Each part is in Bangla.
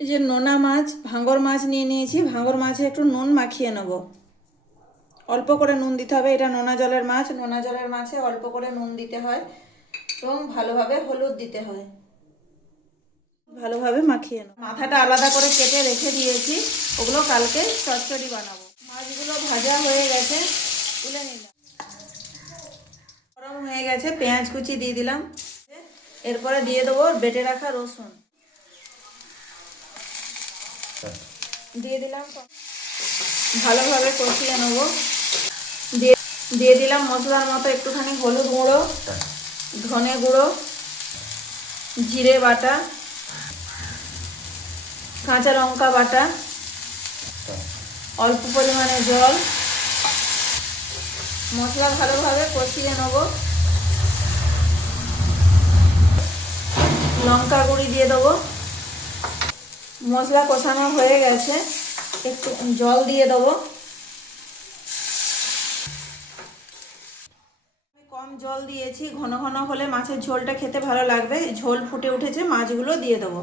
এই যে নোনা মাছ, ভাঙর মাছ নিয়ে নিয়েছি। ভাঙর মাছে একটু নুন মাখিয়ে নেব। অল্প করে নুন দিতে হবে। এটা নোনা জলের মাছ। নোনা জলের মাছে অল্প করে নুন দিতে হয় এবং ভালোভাবে হলুদ দিতে হয়। ভালোভাবে মাখিয়ে নেব। মাথাটা আলাদা করে কেটে রেখে দিয়েছি, ওগুলো কালকে চচ্চড়ি বানাবো। মাছগুলো ভাজা হয়ে গেছে, তুলে নিলাম। গরম হয়ে গেছে, পেঁয়াজ কুচি দিয়ে দিলাম। এরপরে দিয়ে দেবো বেটে রাখা রসুন দিয়ে দিলাম। ভালোভাবে কষিয়ে নেবো। দিয়ে দিয়ে দিলাম মশলার মতো একটুখানি হলুদ গুঁড়ো, ধনে গুঁড়ো, জিরে বাটা, কাঁচা লঙ্কা বাটা, অল্প পরিমাণে জল। মশলা ভালোভাবে কষিয়ে নেব। লঙ্কা গুঁড়ি দিয়ে দেবো। মশলা কষানো হয়ে গেছে, একটু জল দিয়ে দেবো। কম জল দিয়েছি, ঘন ঘন হলে মাছের ঝোলটা খেতে ভালো লাগবে। ঝোল ফুটে উঠেছে, মাছগুলো দিয়ে দেবো।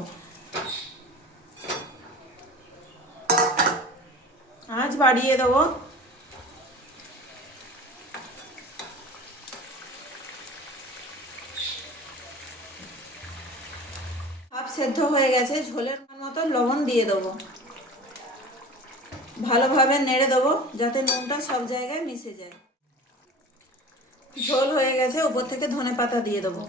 আঁচ বাড়িয়ে দেবো। হাফ সেদ্ধ হয়ে গেছে, ঝোলের মতো লবণ দিয়ে দেবো। ভালোভাবে নেড়ে দেবো যাতে নুনটা সব জায়গায় মিশে যায়। ঝোল হয়ে গেছে, উপর থেকে ধনেপাতা দিয়ে দেবো।